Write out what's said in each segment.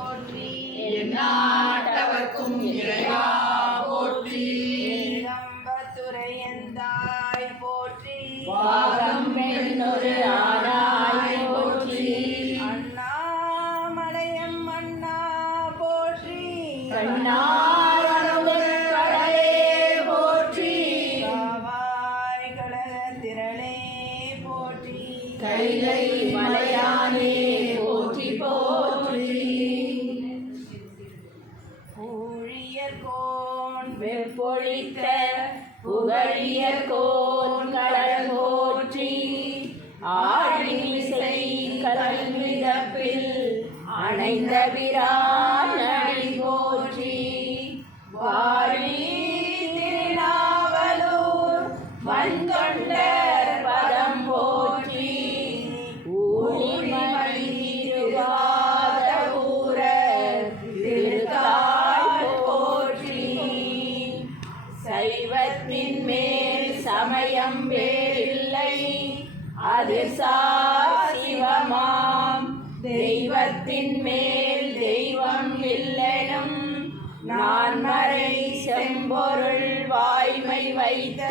போற்றி எந்நாட்டவர்க்கும் இறைவா போற்றி ஏகம்பத்துரையந்தாய் போற்றி பாகம் பெண்ணொரு ஆனாய் போற்றி அண்ணாமலையம் அண்ணா போற்றி கண்ணாரமுதே போற்றி காவாய் கழக திரளே போற்றி கைலை மலையானே போற்றி போற்றி ஊழியர்கோன் வெப்பொழித்த புகழிய கோன் கடல் போற்றி ஆழிமிசை கல்விதப்பில் அணைந்த பிரான் அடி போற்றி வாழி திருநாவலூர் வந்தொண்டர் பதம் போற்றி ஊழிமணி திருவாத ஊரர் திருத்தாள் போற்றி சைவத்தின் மேல் சமயம் வேறில்லை அது சிவமாம் தெய்வத்தின் மேல் தெய்வம் இல்லைனும் நான்மறை செம்பொருள் வாய்மை வைத்த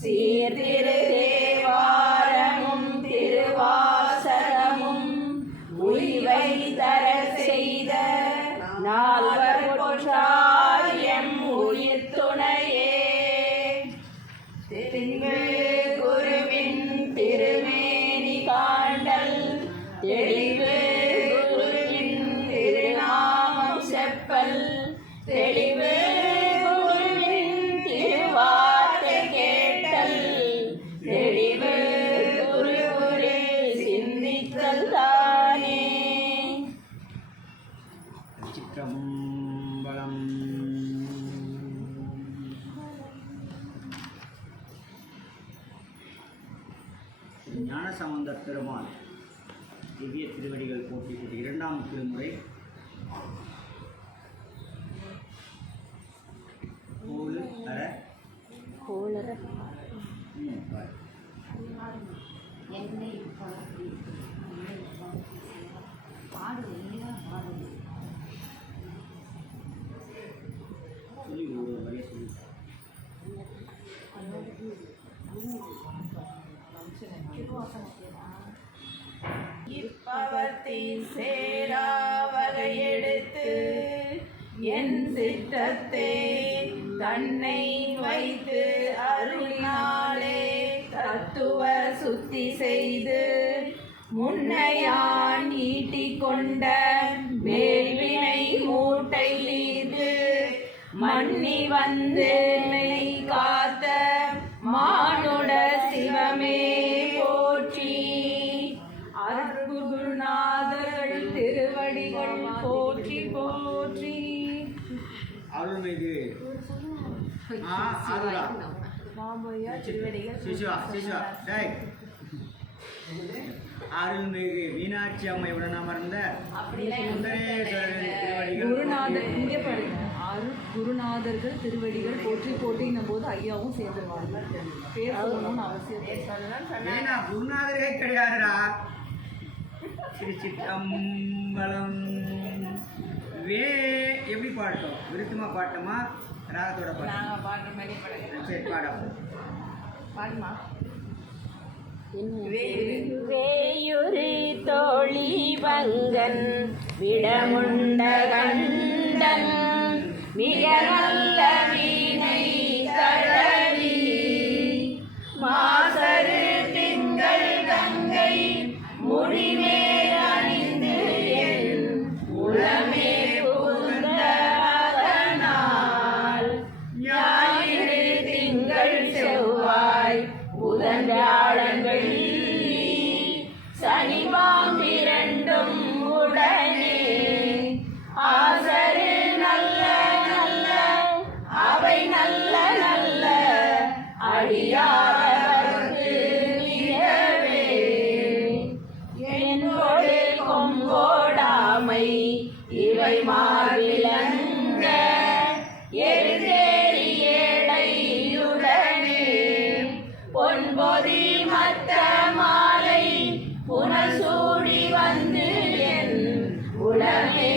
சீர்திரு தேவாரமும் திருவாசகமும் உய்வை தர செய்த நால்வர் போற்றால் எம் உயிர் துணையே திங்கள் குருவின் திருமேனி காண்டல் தெளிவு குருவின் திருநாமம் செப்பல் தெளிவு குருவின் திருவார்த்தை கேட்டல் தெளிவு குருவுரே சிந்தித்தல் தானே. சிற்றம்பலம். ஞானசம்பந்த பெருமாள் திவ்ய திருவடிகள் போற்றி இரண்டாம் திருமுறை சொல்லி ஒரு வரைய சொல்லி இப்பவத்தின் சேராவகை எடுத்து என் சித்தத்தே தன்னை வைத்து அருளினாலே தத்துவ சுத்தி செய்து முன்னையான் ஈட்டிக் கொண்ட மேல்வினை மூட்டை தீர்த்து மன்னி வந்து மெய் காத்த மானுட சிவமே போற்றி. அருள்குருநாதர்கள் திருவடிகள் போற்றி போற்றி. அருள்மிகு அருள்மிகு மீனாட்சி அம்மை உடன் அமர்ந்த குருநாதர்கள் திருவடிகள் போற்றி போட்டின்னும் போது ஐயாவும் சேர்ந்துருவாங்க. பேர் சொல்லணும்னு அவசியம் ஏன்னா குருநாதரே கிடையாதுடா. திருச்சிற்றம்பலம். எப்படி பாட்டோம்? விருத்தமா பாட்டோமா ராகத்தோட பாட்டோம்? சரி பாடம் பாடுமா. வேயுரு தோழி பங்கன் விடமுண்ட கண்டன் மிக நல்ல வீணை தழவி மாசரு திங்கள் கங்கை முடிமேல் அணிந்து என் உளமே புகுந்ததனால் ஞாயிறு திங்கள் செவ்வாய் புதன் வியாழன் வெள்ளி சனி பாம்பிரண்டும் உடனே ஆசரு நல்ல நல்ல அவை நல்ல நல்ல அடியாரவர்க்கு மிகவே என்னோடு கொம்போடாமை இவை மார்பிலங்க எருதேறி ஏழையுடனே பொன்பொதி மத்த மாலை புனசூடி வந்து என் உடனே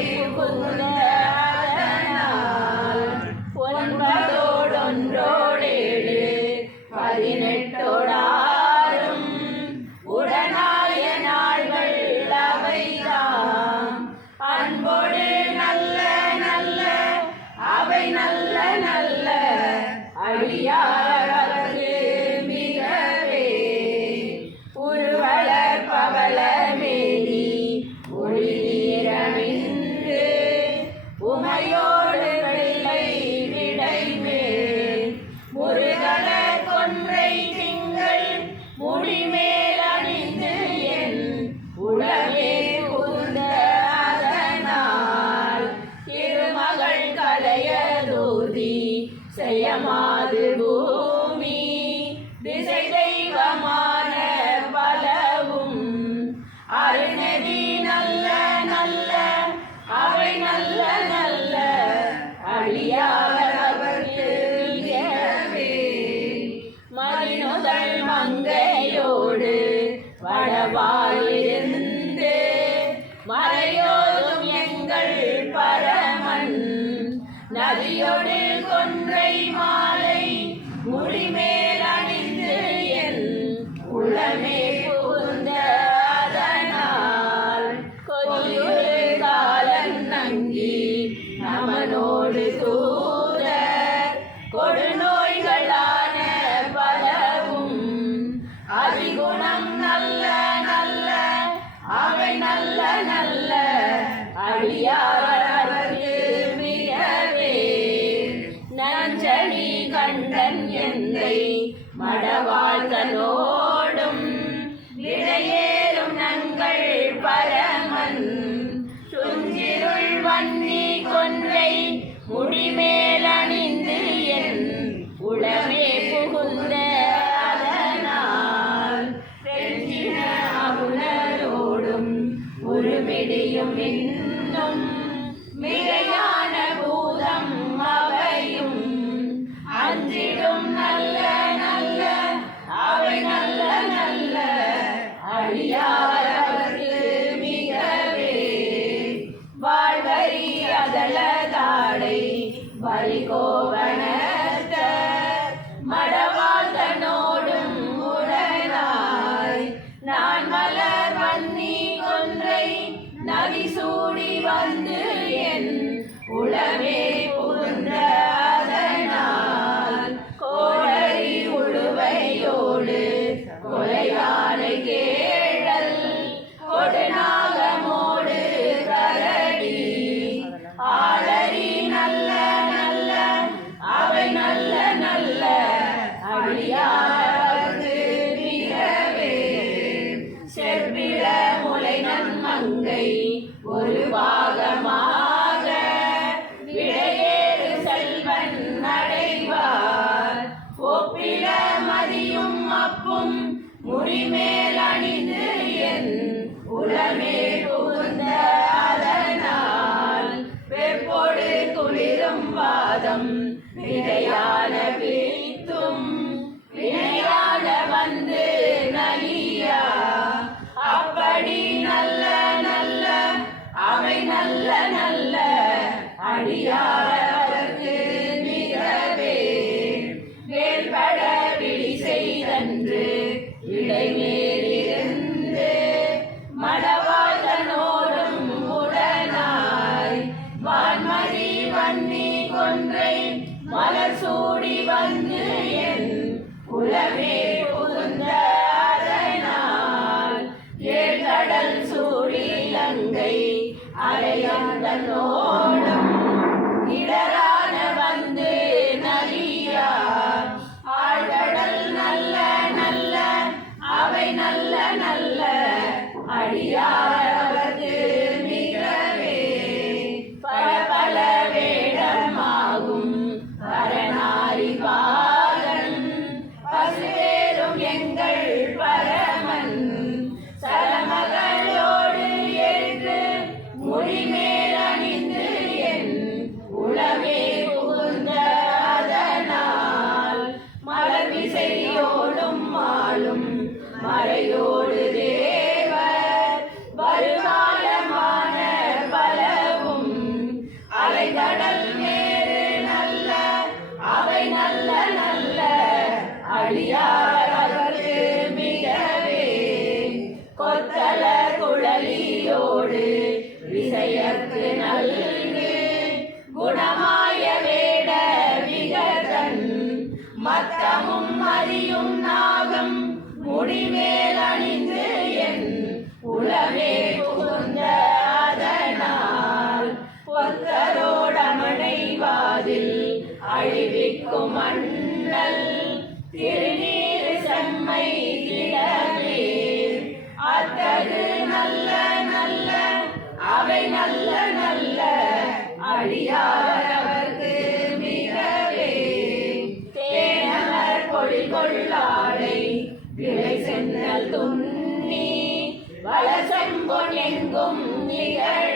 மறையோதும் எங்கள் பரமன் நதியோடு கொன்றை மாலை முடிமேல் அணிந்து என் உள்ளமே புகுந்த அதனால் கொதியொரு காலன் நங்கி நமனோடு தூர கொடுநோய்களான பலவும் அதிகுணம் நல்ல நல்ல அவை நல்ல நல்ல அடியாரவர்க்கு மிகவே நஞ்சனி கண்டன் எந்தை மடவாழ்தனோடும் விடையேறும் நங்கள் பரமன் துஞ்சிருள் வன்னி கொன்றை முடிமேல் அணிந்து என் உளமே புகுந்த அதனால் பெஞ்சின அவுணரோடும் உருமிடியும் இன்னும் மிகையான பூதம் அவையும் அஞ்சிடும் நல்ல நல்ல அவை நல்ல நல்ல அடியாரவர்க்கு மிகவே வாழ்வரி அதளதாடை வலிகோவணத்த மடவாழ்தனோடும் உடனாய் நான் மலர் வன்னி கொன்றை நதி சூடி வந்து என் உளமே புகுந்த அதனால் கோடரி உழுவையோடு கொலையானை கேழல் கொடுநாகமோடு கரடி ஆளரி நல்ல நல்ல அவை நல்ல நல்ல அடியார்க்கு மிகவே செவ்விட முலை நன்மங்கை ஒரு பாகமாக விடையேறு செல்வன் அடைவார் ஒப்பில மதியும் அப்பும் முடிமேல் அணிந்து என் உளமே புகுந்த அதனால் வெப்பொடு குளிரும் வாதம் விடையான பிரித்தும் வினையான வந்து நலியா அப்படி நல்ல நல்ல அவை நல்ல நல்ல அடியாரவர்க்கு மிகவே வேல்பட விழி செய்தன்று இடைமேலிருந்து மடவாழ்தனோடும் உடனாய் வான்மதி வன்னி கொன்றை மலர் சூடி வந்து என் உளமே புகுந்த அதனால் ஏழ்கடல் சூடி லங்கை அலையந்தனோடும் இடரான வந்து நலியா ஆழ்கடல் நல்ல நல்ல அவை நல்ல நல்ல அடியாரவர்க்கு மிகவே பல பல வேடமாகும் பரநாரி பாகன் பசுவேரும் எங்கள் பரமன் சரமகளோடு ஏற்று முடிமேல் அணிந்து என் உளமே புகுந்த அதனால் மலர்விசையோடும் மாளும் மறையோடு தேவர் வருகாலமான பலவும் அலைகடல் மேறு நல்ல அவை நல்ல நல்ல அடியாரவர்க்கு மிகவே கொத்தல குழலியோடு விசையற்கு நல்கு குணமாய வேட விகதன் மத்தமும் மதியும் நாகம் முடிமேல் அணிந்து என் உளமே புகுந்த அதனால் பொத்தரோடமனை வாதில் அழிவிக்கும் மண்ணல் திருநீர் செம்மை கிடவே அத்தகு நல்ல நல்ல அவை நல்ல நல்ல அடியாரவர்க்கு மிகவே தேனமர் பொழில் கொள்ளாடை விளை சென்னல் துண்ணி வளசெம்பொன் எங்கும் நிகழ